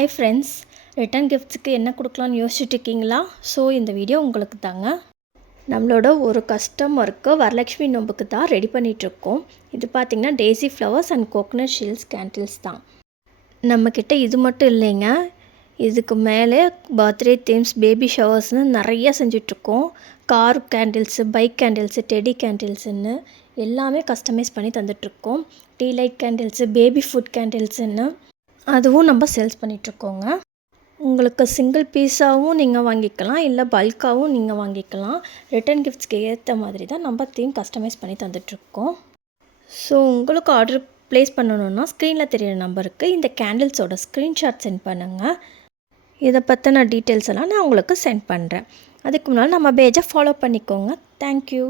Hi friends, return கிஃப்ட்ஸுக்கு என்ன கொடுக்கலான்னு யோசிச்சுட்டு இருக்கீங்களா? ஸோ இந்த வீடியோ உங்களுக்கு தாங்க. நம்மளோட ஒரு கஸ்டமருக்கு வரலட்சுமி நோம்புக்கு தான் ரெடி பண்ணிகிட்ருக்கோம். இது பார்த்திங்கன்னா daisy flowers and coconut shells candles தான். நம்மக்கிட்ட இது மட்டும் இல்லைங்க, இதுக்கு மேலே பர்த்டே தீம்ஸ், பேபி ஷவர்ஸ்னு நிறைய செஞ்சிட்ருக்கோம். Car candles, bike candles, teddy கேண்டில்ஸுன்னு எல்லாமே கஸ்டமைஸ் பண்ணி தந்துட்ருக்கோம். Tea light candles, baby food கேண்டில்ஸுன்னு அதுவும் நம்ம சேல்ஸ் பண்ணிகிட்ருக்கோங்க. உங்களுக்கு சிங்கிள் பீஸாகவும் நீங்கள் வாங்கிக்கலாம், இல்லை பல்காகவும் நீங்கள் வாங்கிக்கலாம். ரிட்டன் கிஃப்ட்ஸ்க்கு ஏற்ற மாதிரி தான் நம்ம தீம் கஸ்டமைஸ் பண்ணி தந்துட்ருக்கோம். ஸோ உங்களுக்கு ஆர்டர் ப்ளேஸ் பண்ணணுன்னா ஸ்க்ரீனில் தெரியிற நம்பருக்கு இந்த கேண்டில்ஸோட ஸ்க்ரீன்ஷாட் சென்ட் பண்ணுங்கள். இதை பற்றின டீட்டெயில்ஸ் எல்லாம் நான் உங்களுக்கு சென்ட் பண்ணுறேன். அதுக்கு முன்னால் நம்ம பேஜை ஃபாலோ பண்ணிக்கோங்க. தேங்க்யூ.